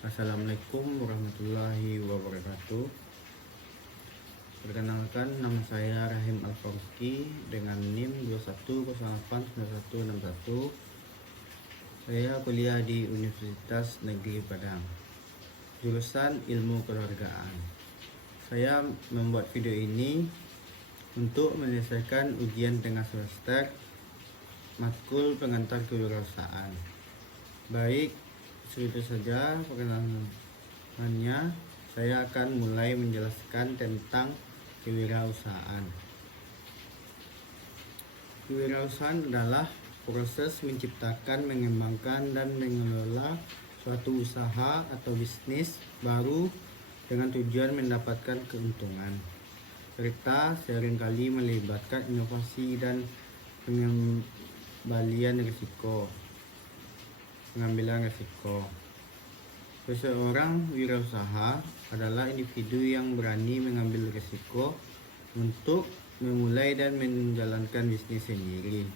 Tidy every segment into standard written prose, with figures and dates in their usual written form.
Assalamualaikum warahmatullahi wabarakatuh. Perkenalkan, nama saya Rahim Al-Faruqi dengan NIM 21089161. Saya kuliah di Universitas Negeri Padang, jurusan Ilmu Keluargaan. Saya membuat video ini untuk menyelesaikan ujian tengah semester matkul pengantar kewirausahaan. Baik, itu saja perkenalannya. Saya akan mulai menjelaskan tentang kewirausahaan. Kewirausahaan adalah proses menciptakan, mengembangkan, dan mengelola suatu usaha atau bisnis baru dengan tujuan mendapatkan keuntungan, serta seringkali melibatkan inovasi dan pengambilan risiko. Seseorang wirausaha adalah individu yang berani mengambil risiko untuk memulai dan menjalankan bisnis sendiri.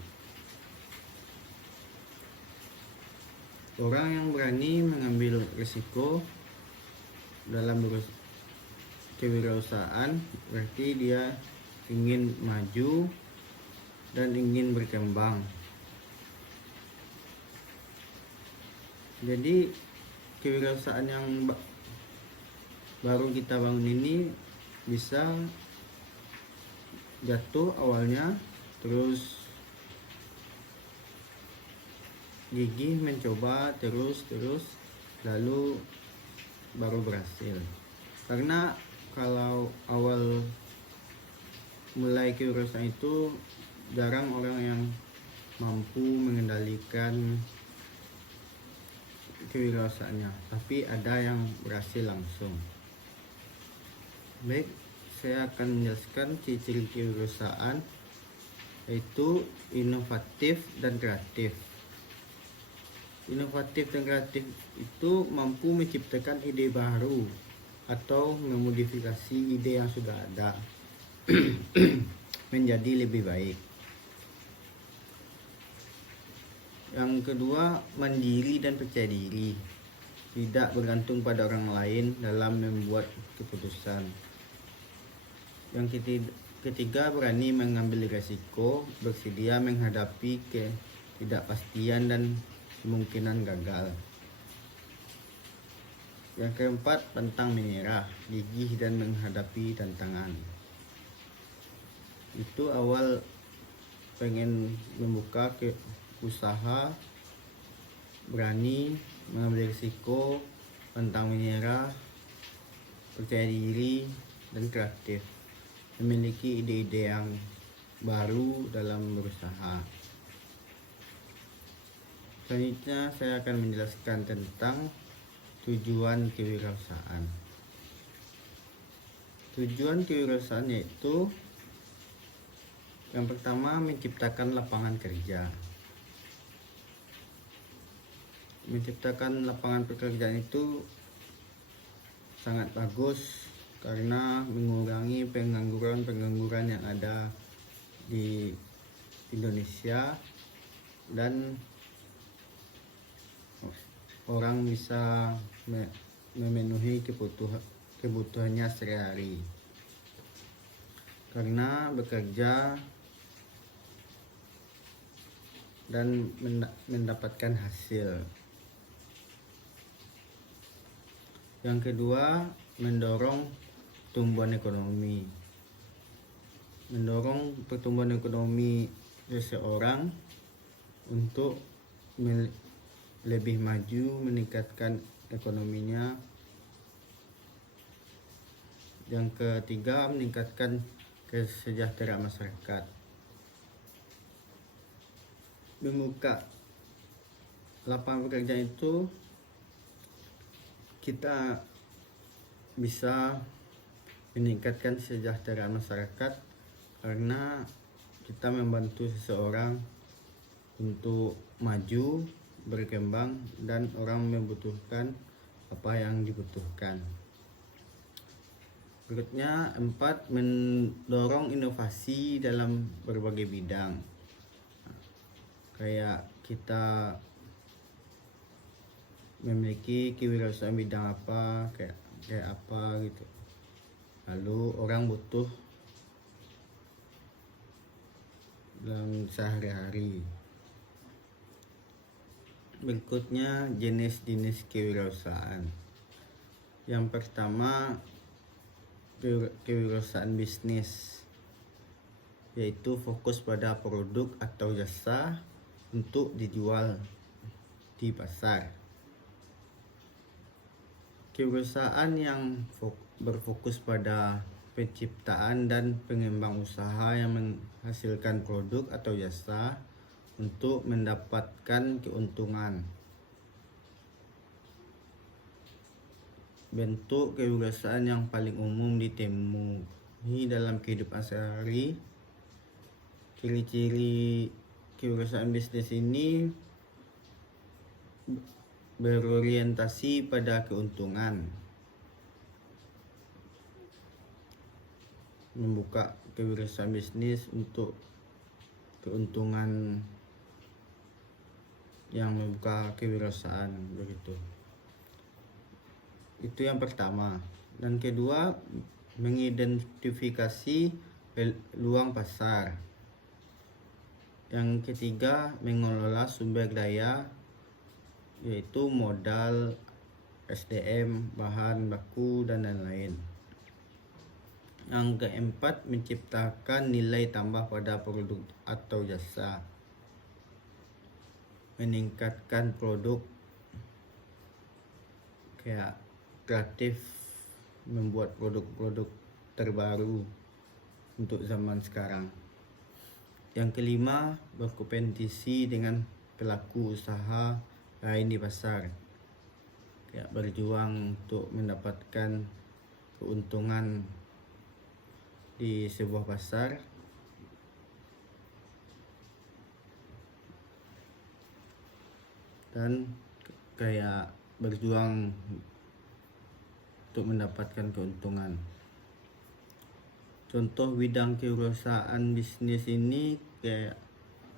Orang yang berani mengambil risiko dalam kewirausahaan berarti dia ingin maju dan ingin berkembang. Jadi kewirausahaan yang baru kita bangun ini bisa jatuh awalnya, terus gigih mencoba terus lalu baru berhasil. Karena kalau awal mulai kewirausahaan itu jarang orang yang mampu mengendalikan kewirausahaannya, tapi ada yang berhasil langsung. Baik, saya akan menjelaskan ciri-ciri kewirausahaan, yaitu inovatif dan kreatif. Inovatif dan kreatif itu mampu menciptakan ide baru atau memodifikasi ide yang sudah ada menjadi lebih baik. Yang kedua, mandiri dan percaya diri, tidak bergantung pada orang lain dalam membuat keputusan. Yang ketiga, berani mengambil risiko, bersedia menghadapi ketidakpastian dan kemungkinan gagal. Yang keempat, pantang menyerah, gigih dan menghadapi tantangan. Itu awal pengen membuka usaha, berani mengambil risiko, pantang menyerah, percaya diri, dan kreatif, memiliki ide-ide yang baru dalam berusaha. Selanjutnya saya akan menjelaskan tentang tujuan kewirausahaan. Tujuan kewirausahaan yaitu yang pertama, menciptakan lapangan kerja. Menciptakan lapangan pekerjaan itu sangat bagus karena mengurangi pengangguran yang ada di Indonesia, dan orang bisa memenuhi kebutuhannya sehari-hari karena bekerja dan mendapatkan hasil. Yang kedua, mendorong pertumbuhan ekonomi. Mendorong pertumbuhan ekonomi seseorang untuk lebih maju, meningkatkan ekonominya. Yang ketiga, meningkatkan kesejahteraan masyarakat. Membuka lapangan pekerjaan itu kita bisa meningkatkan kesejahteraan masyarakat karena kita membantu seseorang untuk maju, berkembang, dan orang membutuhkan apa yang dibutuhkan. Berikutnya 4, mendorong inovasi dalam berbagai bidang. Kayak kita memiliki kewirausahaan bidang apa, kayak apa gitu. Lalu orang butuh dalam sehari-hari. Berikutnya jenis-jenis kewirausahaan. Yang pertama, kewirausahaan bisnis, yaitu fokus pada produk atau jasa untuk dijual di pasar. Kewirausahaan yang berfokus pada penciptaan dan pengembang usaha yang menghasilkan produk atau jasa untuk mendapatkan keuntungan. Bentuk kewirausahaan yang paling umum ditemui dalam kehidupan sehari. Ciri-ciri kewirausahaan bisnis ini berorientasi pada keuntungan. Membuka kewirausahaan bisnis untuk keuntungan yang membuka kewirausahaan begitu. Itu yang pertama. Dan kedua, mengidentifikasi peluang pasar. Yang ketiga, mengelola sumber daya, yaitu modal, SDM, bahan baku, dan lain-lain. Yang keempat, menciptakan nilai tambah pada produk atau jasa. Meningkatkan produk, kayak kreatif, membuat produk-produk terbaru untuk zaman sekarang. Yang kelima, berkompetisi dengan pelaku usaha lain di pasar, kayak berjuang untuk mendapatkan keuntungan di sebuah pasar. Dan kayak berjuang untuk mendapatkan keuntungan. Contoh bidang kewirausahaan bisnis ini kayak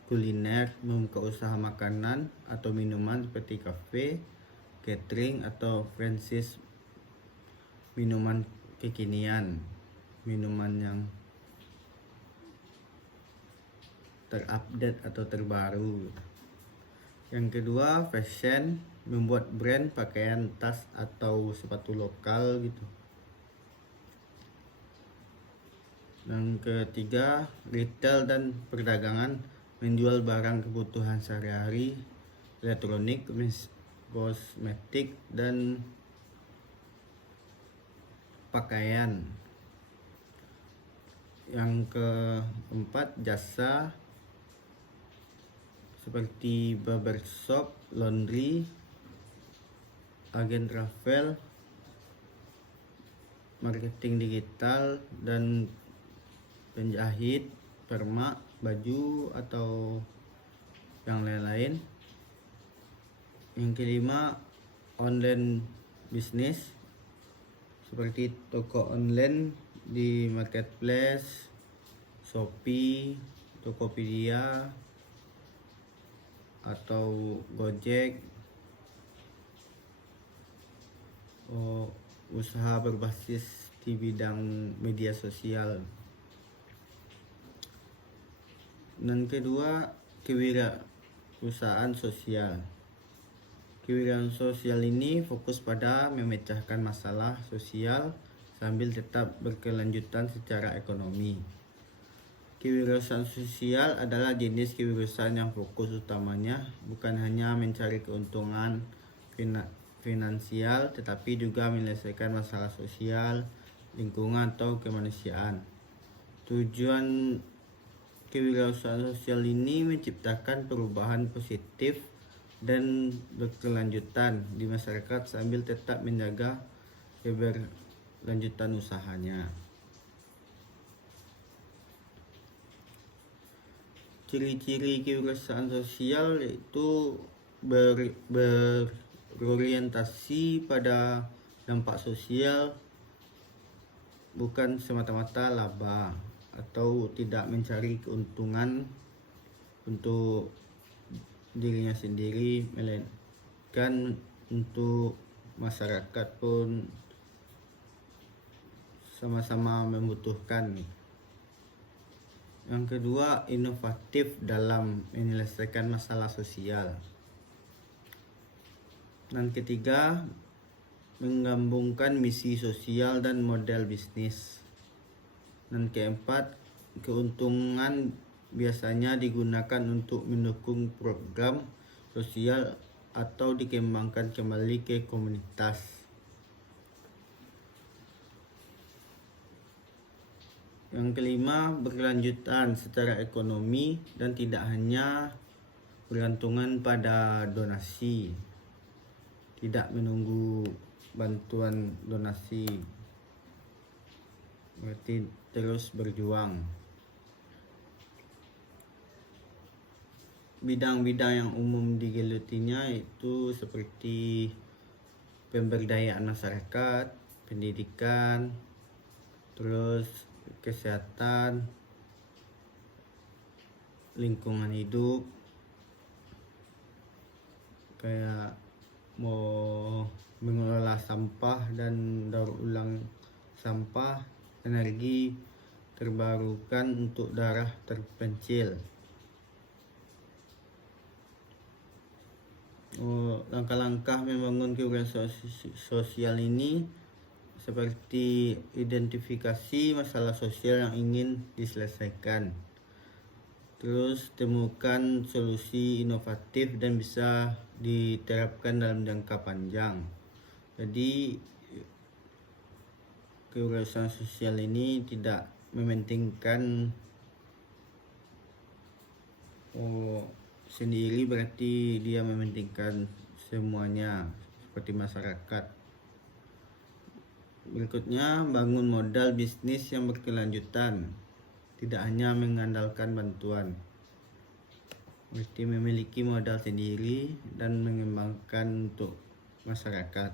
kuliner, membuka usaha makanan atau minuman seperti kafe, catering, atau franchise minuman kekinian, minuman yang terupdate atau terbaru. Yang kedua, fashion, membuat brand pakaian, tas, atau sepatu lokal gitu. Yang ketiga, retail dan perdagangan, menjual barang kebutuhan sehari-hari, elektronik, kosmetik, dan pakaian. Yang keempat, jasa seperti barbershop, laundry, agen travel, marketing digital, dan penjahit, permak, baju, atau yang lain-lain. Yang kelima, online business seperti toko online di marketplace, Shopee, Tokopedia, atau Gojek. Usaha berbasis di bidang media sosial. Dan kedua, kewirausahaan sosial. Kewirausahaan sosial ini fokus pada memecahkan masalah sosial sambil tetap berkelanjutan secara ekonomi. Kewirausahaan sosial adalah jenis kewirausahaan yang fokus utamanya bukan hanya mencari keuntungan finansial, tetapi juga menyelesaikan masalah sosial, lingkungan, atau kemanusiaan. Tujuan kewirausahaan sosial ini menciptakan perubahan positif dan berkelanjutan di masyarakat sambil tetap menjaga keberlanjutan usahanya. Ciri-ciri kewirausahaan sosial yaitu berorientasi pada dampak sosial, bukan semata-mata laba, atau tidak mencari keuntungan untuk dirinya sendiri, melainkan untuk masyarakat pun sama-sama membutuhkan. Yang kedua, inovatif dalam menyelesaikan masalah sosial. Dan ketiga, menggabungkan misi sosial dan model bisnis. Dan keempat, keuntungan biasanya digunakan untuk mendukung program sosial atau dikembangkan kembali ke komunitas. Yang kelima, berkelanjutan secara ekonomi dan tidak hanya bergantungan pada donasi, tidak menunggu bantuan donasi, berarti terus berjuang. Bidang-bidang yang umum digelutinya itu seperti pemberdayaan masyarakat, pendidikan, terus kesehatan, lingkungan hidup, kayak mau mengelola sampah dan daur ulang sampah, energi terbarukan untuk daerah terpencil. Langkah-langkah membangun kewirausahaan sosial ini seperti identifikasi masalah sosial yang ingin diselesaikan, terus temukan solusi inovatif dan bisa diterapkan dalam jangka panjang. Jadi kewirausahaan sosial ini tidak mementingkan sendiri, berarti dia mementingkan semuanya seperti masyarakat. Berikutnya, bangun modal bisnis yang berkelanjutan, tidak hanya mengandalkan bantuan. Berarti memiliki modal sendiri dan mengembangkan untuk masyarakat.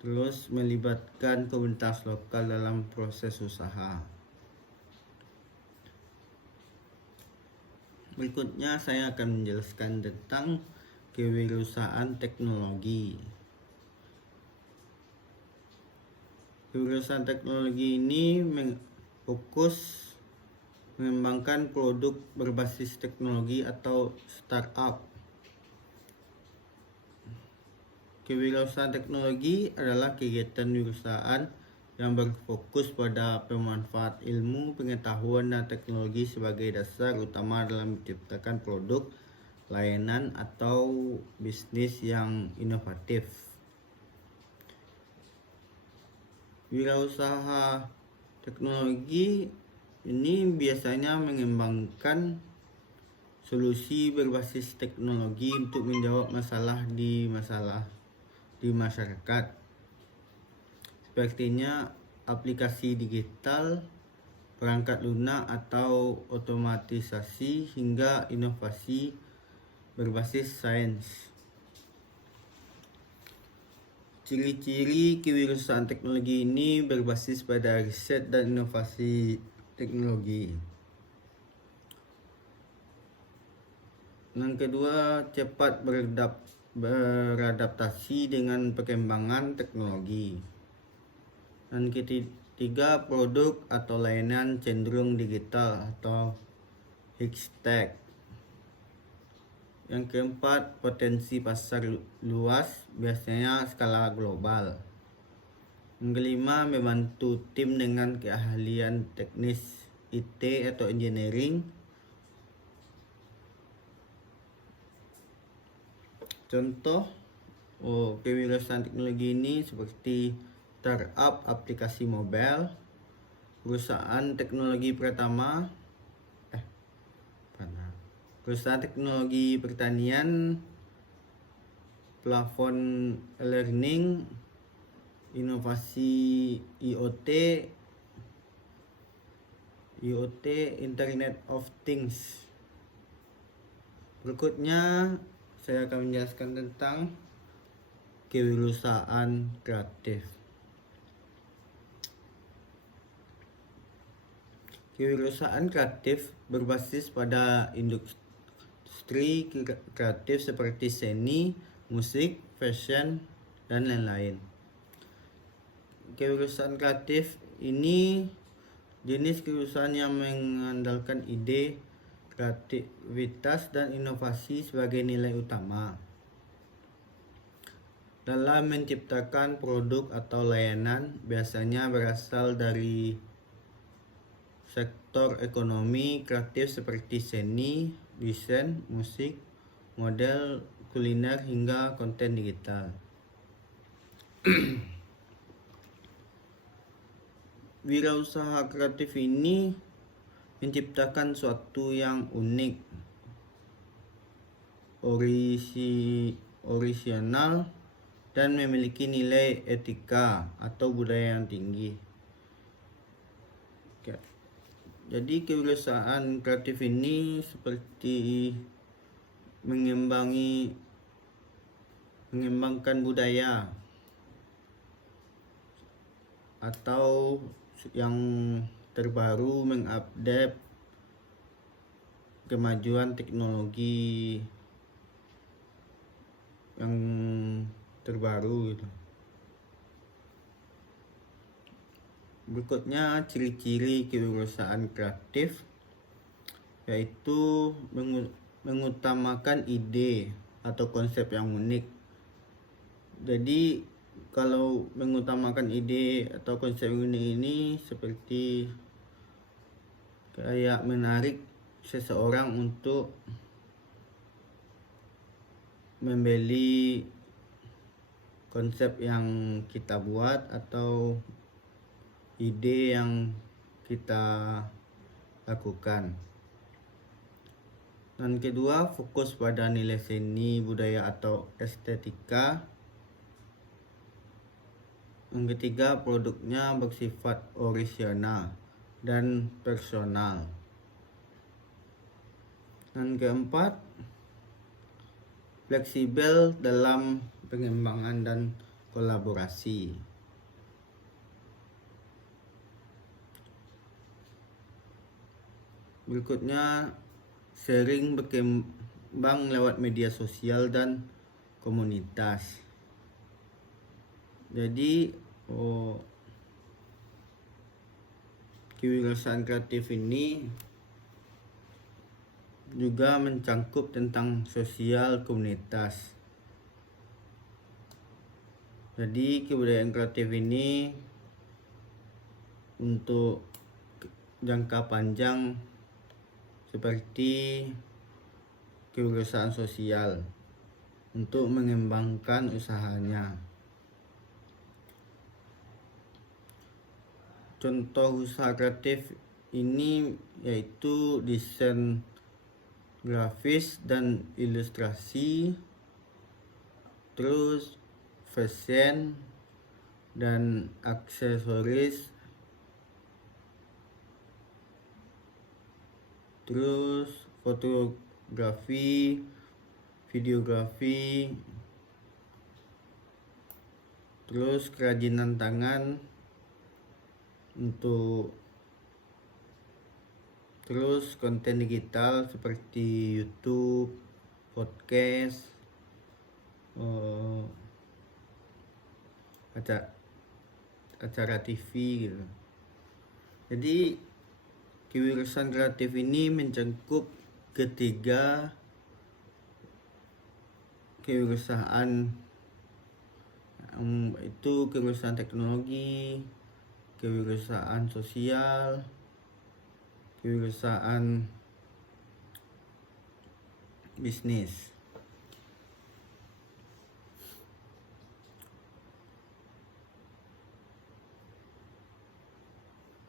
Terus melibatkan komunitas lokal dalam proses usaha. Berikutnya saya akan menjelaskan tentang kewirausahaan teknologi. Kewirausahaan teknologi ini fokus mengembangkan produk berbasis teknologi atau startup. Kewirausahaan teknologi adalah kegiatan kewirausahaan yang berfokus pada pemanfaat ilmu, pengetahuan, dan teknologi sebagai dasar utama dalam menciptakan produk, layanan, atau bisnis yang inovatif. Wirausaha teknologi ini biasanya mengembangkan solusi berbasis teknologi untuk menjawab masalah di masyarakat. Sepertinya aplikasi digital, perangkat lunak atau otomatisasi, hingga inovasi berbasis sains. Ciri-ciri kewirausahaan teknologi ini berbasis pada riset dan inovasi teknologi. Yang kedua, cepat beradaptasi dengan perkembangan teknologi. Dan ketiga, produk atau layanan cenderung digital atau high-tech. Yang keempat, potensi pasar luas, biasanya skala global. Yang kelima, membantu tim dengan keahlian teknis IT atau engineering. Contoh kewirausahaan teknologi ini seperti startup aplikasi mobile, perusahaan teknologi perusahaan teknologi pertanian, platform learning, inovasi IoT, IoT, Internet of Things. Berikutnya saya akan menjelaskan tentang kewirausahaan kreatif. Kewirausahaan kreatif berbasis pada industri kreatif seperti seni, musik, fashion, dan lain-lain. Kewirausahaan kreatif ini jenis kewirausahaan yang mengandalkan ide, kreativitas, dan inovasi sebagai nilai utama dalam menciptakan produk atau layanan. Biasanya berasal dari sektor ekonomi kreatif seperti seni, desain, musik, model, kuliner, hingga konten digital. Wirausaha kreatif ini menciptakan suatu yang unik, orisinal, dan memiliki nilai etika atau budaya yang tinggi. Jadi kewirausahaan kreatif ini seperti mengembangkan budaya atau yang terbaru, mengupdate kemajuan teknologi yang terbaru gitu. Berikutnya ciri-ciri kewirausahaan kreatif, yaitu mengutamakan ide atau konsep yang unik. Jadi kalau mengutamakan ide atau konsep unik ini seperti kayak menarik seseorang untuk membeli konsep yang kita buat atau ide yang kita lakukan. Dan kedua, fokus pada nilai seni, budaya, atau estetika. Yang ketiga, produknya bersifat orisinal dan personal. Dan keempat, fleksibel dalam pengembangan dan kolaborasi. Berikutnya, sering berkembang lewat media sosial dan komunitas. Jadi kewirausahaan kreatif ini juga mencangkup tentang sosial komunitas. Jadi kebudayaan kreatif ini untuk jangka panjang seperti kewirausahaan sosial untuk mengembangkan usahanya. Contoh usaha kreatif ini yaitu desain grafis dan ilustrasi, terus fashion dan aksesoris, terus fotografi, videografi, terus kerajinan tangan, terus konten digital seperti YouTube, podcast, acara TV gitu. Jadi kewirausahaan kreatif ini mencangkup ketiga kewirausahaan, itu kewirausahaan teknologi, kewirausahaan sosial, kewirausahaan bisnis.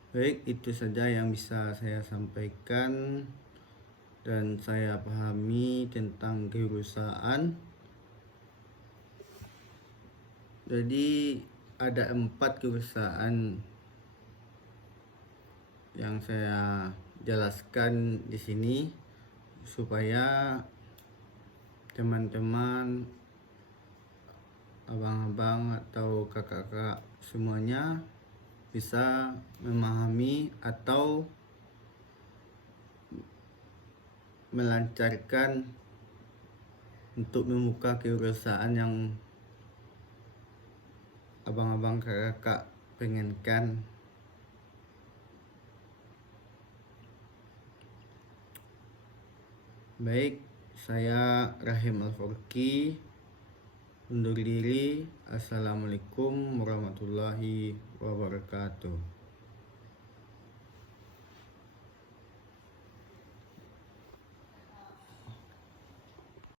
Baik, itu saja yang bisa saya sampaikan dan saya pahami tentang kewirausahaan. Jadi ada 4 kewirausahaan yang saya jelaskan di sini supaya teman-teman, abang-abang atau kakak-kakak semuanya bisa memahami atau melancarkan untuk membuka kewirausahaan yang abang-abang kakak pengenkan. Baik, saya Rahim Al-Furqi undur diri. Assalamualaikum warahmatullahi wabarakatuh.